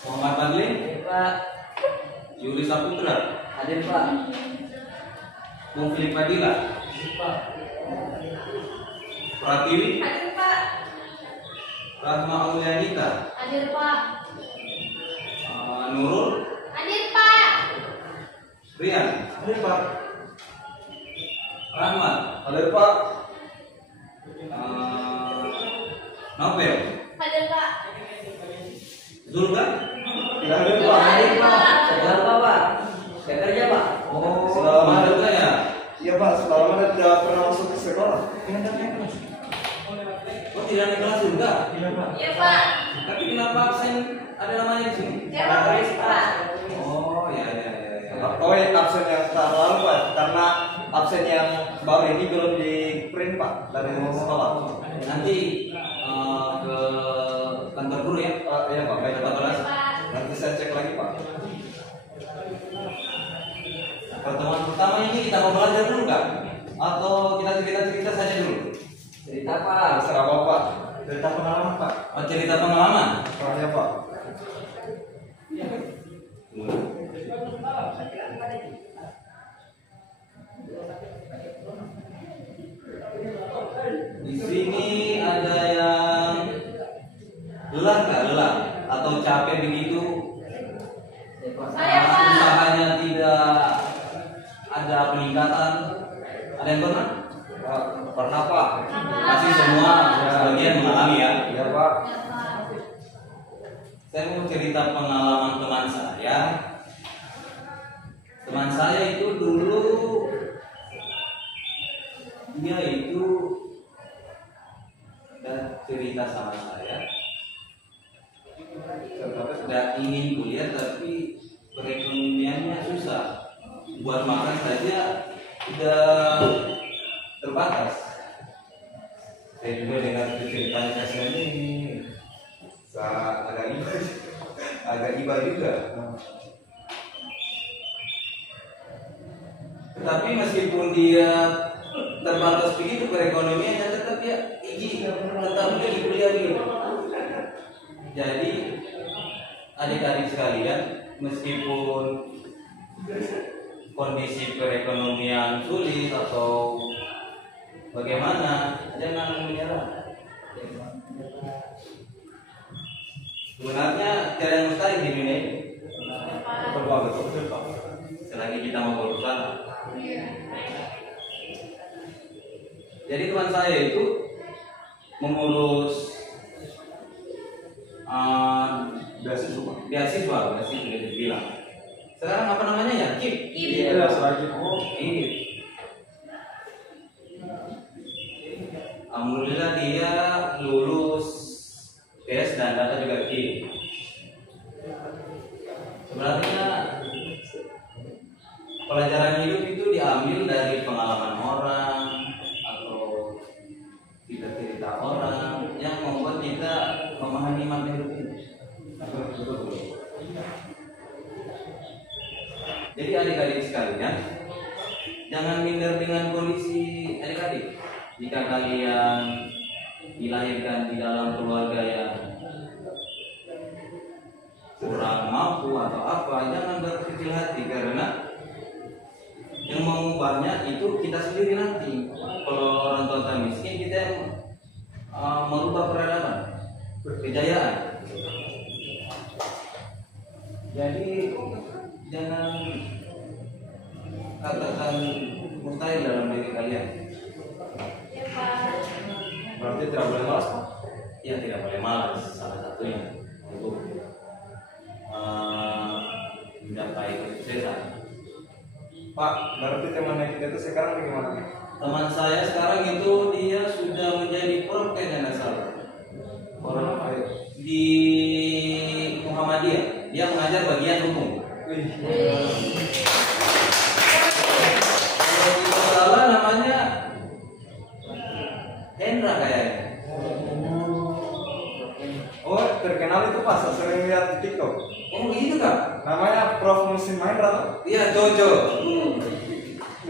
Muhammad Badli. Hadir Pak. Yuli Saputra. Hadir Pak. Mufli Fadila. Hadir Pak. Pratiwi. Hadir Pak. Rahma Aulianita. Hadir Pak. Nurul. Hadir Pak. Rian. Hadir Pak. Rahmat. Hadir Pak. Novel. Hadir Pak. Zulka. Tidak hadir Pak. Hadir Pak. Sedang apa Pak? Saya kerja Pak. Oh, Selamat. Zulka ya. Iya Pak, selama tidak pernah masuk ke sekolah. Oh, tidak ada kelas juga. Iya Pak. Iya Pak. Tapi kenapa absen ada namanya di sini? Teroris Pak. Oh, ya. Oh ya, absen yang tahun lalu Pak, karena absen yang baru ini belum di print Pak dari sekolah. Nanti ke kantor guru ya. Iya Pak, baik Pak. Kelas. Pak. Nanti saya cek lagi Pak. Pertemuan pertama ini kita mau belajar dulu nggak? Atau kita cerita saja dulu? Cerita Pak. Terserah Bapak. Cerita pengalaman Pak. Oh, cerita pengalaman. Oh iya Pak. Di sini ada yang lelah nggak lelah atau capek begitu? Saya Pak. Usahanya tidak ada peningkatan. Ada yang pernah? Pernah Pak. Pasti semua sebagian mengalami ya. Iya Pak. Ya Pak. Saya mau cerita pengalaman teman saya. Teman saya itu dulu dia itu dan cerita sama saya. Tidak ingin kuliah tapi perekonomiannya susah. Buat makan saja udah terbatas. Saya juga dengar ceritanya kasihan ini agak iba juga. Tetapi meskipun dia terbatas begitu perekonomiannya, tetap ya tetap pergi kuliah gitu. Jadi adik-adik sekalian, meskipun kondisi perekonomian sulit atau bagaimana, jangan menyerah. Sebenarnya tiada yang mustahil di dunia ini. Betul Pak. Selagi kita mau berusaha. Jadi teman saya itu mengurus beasiswa sudah dibilang. Sekarang apa namanya ya? KIP. Iya, selanjutnya. Oh, KIP. Alhamdulillah dia lulus tes dan data juga KIP. Sebenarnya pelajaran hidup itu diambil dari pengalaman orang atau cerita orang yang membuat kita memahami makna hidup ini. Jadi adik-adik sekalian, jangan minder dengan kondisi adik-adik. Jika kalian dilahirkan di dalam keluarga yang kurang mampu atau apa, jangan berkecil hati karena yang mengubahnya itu kita sendiri nanti. Kalau orang tua miskin, kita yang merubah peradaban, kejayaan. Jadi jangan katakan mustahil dalam diri kalian. Ya Pak. Berarti tidak boleh malas Pak. Ya tidak boleh malas, salah satunya untuk mencapai kesuksesan. Pak, berarti temannya kita itu sekarang bagaimana? Teman saya sekarang itu dia sudah menjadi prof yang salah. Orang apa ya? Di Muhammadiyah, dia mengajar bagian hukum. Kalau tidak salah namanya Hendra kayaknya. Oh, terkenal itu Pak, saya sering lihat di TikTok. Oh begitu Kak? Namanya Prof. Musim Mahendra. Iya cocok.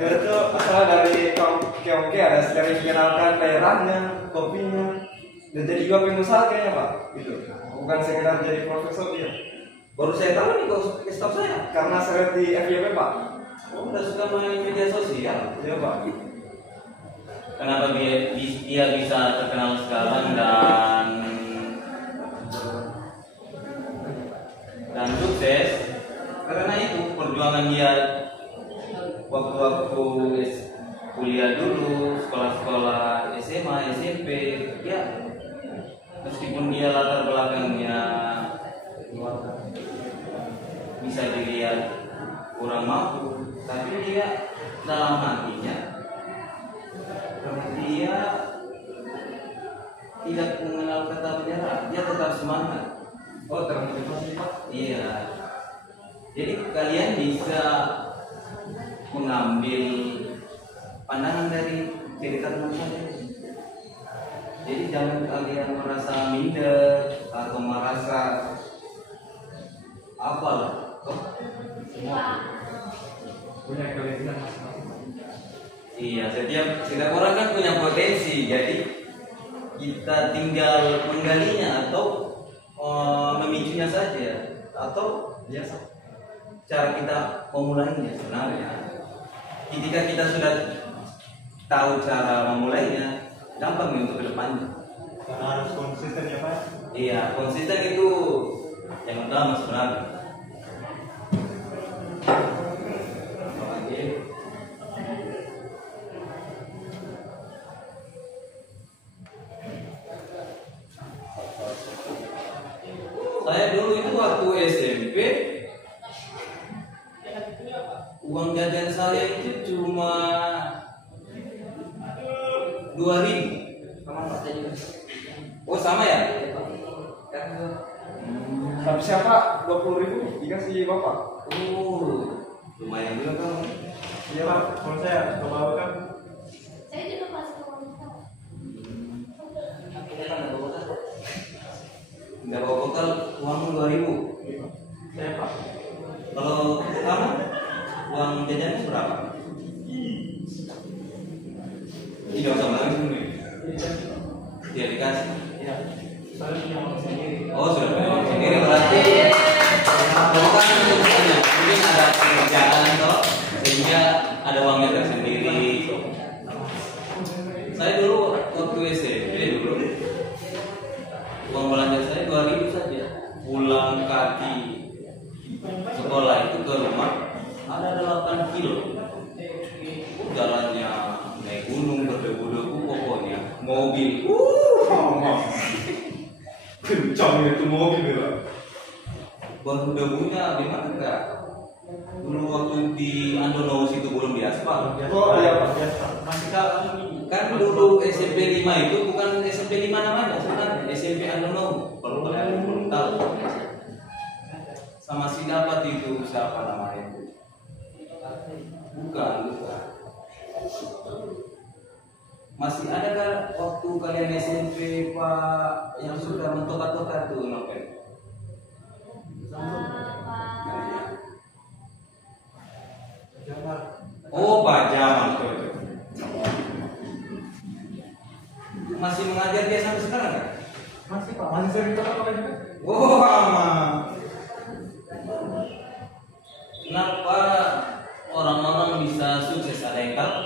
Dia itu asal dari Keongke, ada sering mengenalkan daerahnya, kopinya, dan jadi juga pengusaha kayaknya Pak. Itu bukan sekedar jadi profesor dia. Baru saya tahu nih kau pakai staff saya. Karena saya di FYP Pak. Oh, udah suka main media sosial. Iya Pak. Kenapa dia bisa terkenal sekarang dan sukses? Karena itu perjuangan dia waktu kuliah dulu, sekolah-sekolah SMA, SMP, ya meskipun dia latar belakangnya bisa dilihat kurang mampu, tapi dia dalam hatinya dia tidak mengenal kata menyerah, dia tetap semangat. Oh, termotivasi Pak. Iya. Jadi kalian bisa mengambil pandangan dari cerita teman saya. Jadi jangan kalian merasa minder atau merasa apalah. Semua. Punya kelebihan masing-masing. Iya, setiap orang kan punya potensi. Jadi kita tinggal menggalinya atau memicunya saja, atau Biasa. cara kita memulainya sebenarnya. Ketika kita sudah tahu cara memulainya, gampang untuk kedepannya. Karena harus konsisten ya Pak. Iya, konsisten itu yang utama sebenarnya. Oke. Saya dulu itu waktu SMP, uang jajan saya itu cuma 2.000. Sama Pak saya juga. Oh sama ya? Kan Tapi siapa 20.000 dikasih Bapak? Lumayan juga kamu. Iya Pak. Kalau saya bawa kan. Saya juga masih wanita. akhirnya kan ada botak. Nggak bawa bekal uang 2.000. Saya Pak. Kalau kamu uang jajannya berapa? Tidak usah nangis nih. Dia dikasih. Iya. Saya punya uang sendiri. Oh sudah punya uang sendiri berarti. Kamu kan mungkin ada pekerjaan toh, sehingga ada uangnya tersendiri. Saya dulu waktu SMP dulu uang belanja saya 2.000 saja. Pulang kaki sekolah itu ke rumah ada 8 kilo. Jalannya naik gunung berdebu-debu pokoknya. Mobil, Kencang itu mobil ya. berdebunya gimana enggak? Dulu waktu di Andono situ belum diaspal. Oh iya Pak. Masih Kan dulu SMP 5 itu bukan SMP 5 namanya sebenarnya, SMP Andono. Kalau kalian belum tahu. Sama si dapat itu siapa namanya itu? Bukan. Masih ada kan waktu kalian SMP Pak yang suka mentokat-tokat tuh novel? Oh, Pak Jamal tuh. Masih mengajar dia sampai sekarang kan? Masih Pak. Masih sering ketemu Pak juga. Oh, aman. Kenapa orang-orang bisa sukses? Ada yang tahu?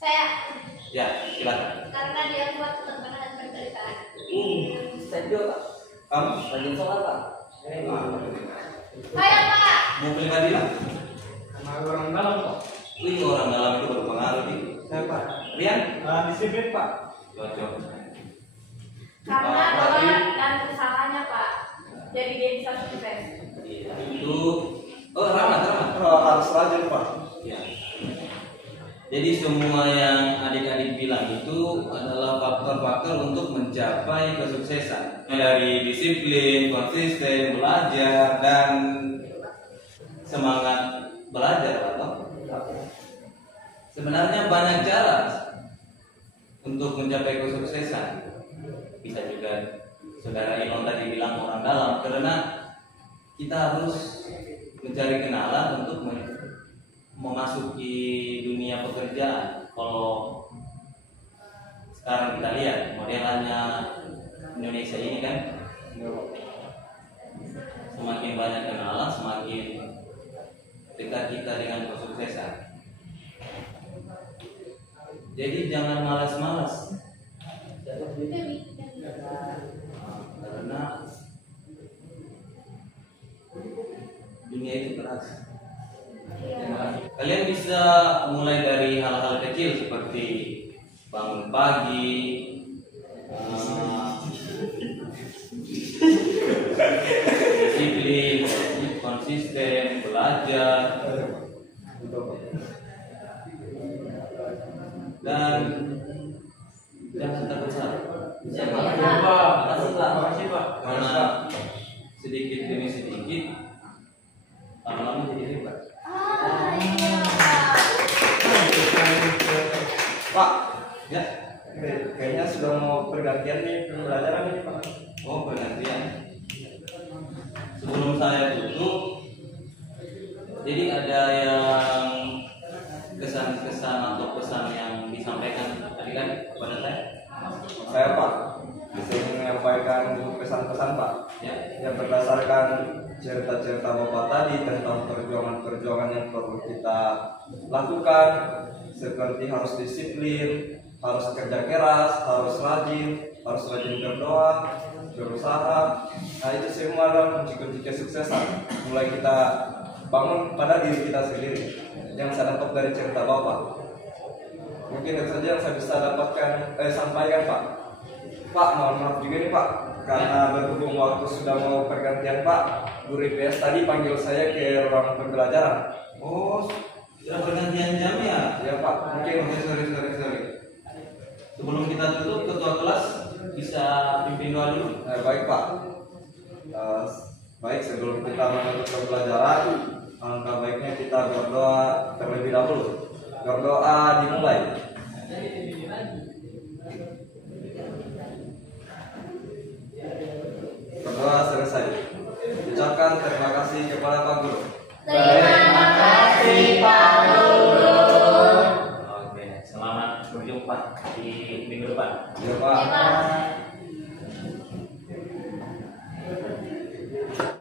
Saya Ya, silakan. karena dia kuat terbang dan penderitaan. Saya juga Pak. Kamu? Rajin sholat Pak. Saya Pak. Mau pilih keadilan? Karena orang dalam Pak. Wih, orang dalam itu berpengaruh nih. Saya Pak. Rian? Disiplin Pak. Cocok. Karena doa dan usahanya Pak. Jadi dia bisa sukses. Iya, itu. Oh, Rahmat. Harus rajin Pak. Ya. Jadi semua yang adik-adik bilang itu adalah faktor-faktor untuk mencapai kesuksesan. Dari disiplin, konsisten, belajar, dan semangat belajar, atau sebenarnya banyak cara untuk mencapai kesuksesan. Bisa juga saudara Ilon tadi bilang orang dalam, karena kita harus mencari kenalan untuk memasuki dunia pekerjaan. Kalau sekarang kita lihat modelannya Indonesia ini kan semakin banyak Jadi jangan malas-malas. Karena dunia itu keras. Kalian bisa mulai dari hal-hal kecil seperti bangun pagi, disiplin, konsisten, belajar, dan jangan takut salah. Siapa? Makasih Pak. Karena sedikit demi sedikit lama-lama jadi hebat. Pak, Ya. kayaknya sudah mau pergantian nih pembelajaran nih Pak. Oh, perhatian. Sebelum saya tutup, jadi ada yang kesan-kesan atau pesan yang disampaikan tadi kan kepada saya? Saya Pak bisa menyampaikan pesan-pesan Pak Ya. yang berdasarkan cerita-cerita Bapak tadi tentang perjuangan-perjuangan yang perlu kita lakukan, seperti harus disiplin, harus kerja keras, harus rajin berdoa, berusaha. Nah itu semua adalah kunci-kunci kesuksesan. Mulai kita bangun pada diri kita sendiri yang saya dapat dari cerita Bapak. Mungkin itu saja yang saya bisa dapatkan sampaikan Pak. Pak, mohon maaf juga nih Pak, karena berhubung waktu sudah mau pergantian Pak, guru IPS tadi panggil saya ke ruang pembelajaran. Oh, sudah pergantian jam ya? Ya Pak, mungkin Sorry. Sebelum kita tutup, ketua kelas bisa pimpin doa dulu. baik Pak. Baik, sebelum kita menutup pembelajaran, alangkah baiknya kita berdoa terlebih dahulu. Berdoa dimulai. Berdoa selesai. Ucapkan terima kasih kepada Pak Guru. Terima kasih Pak Guru. Oke, selamat berjumpa di minggu depan. Ya Pak. Terima kasih.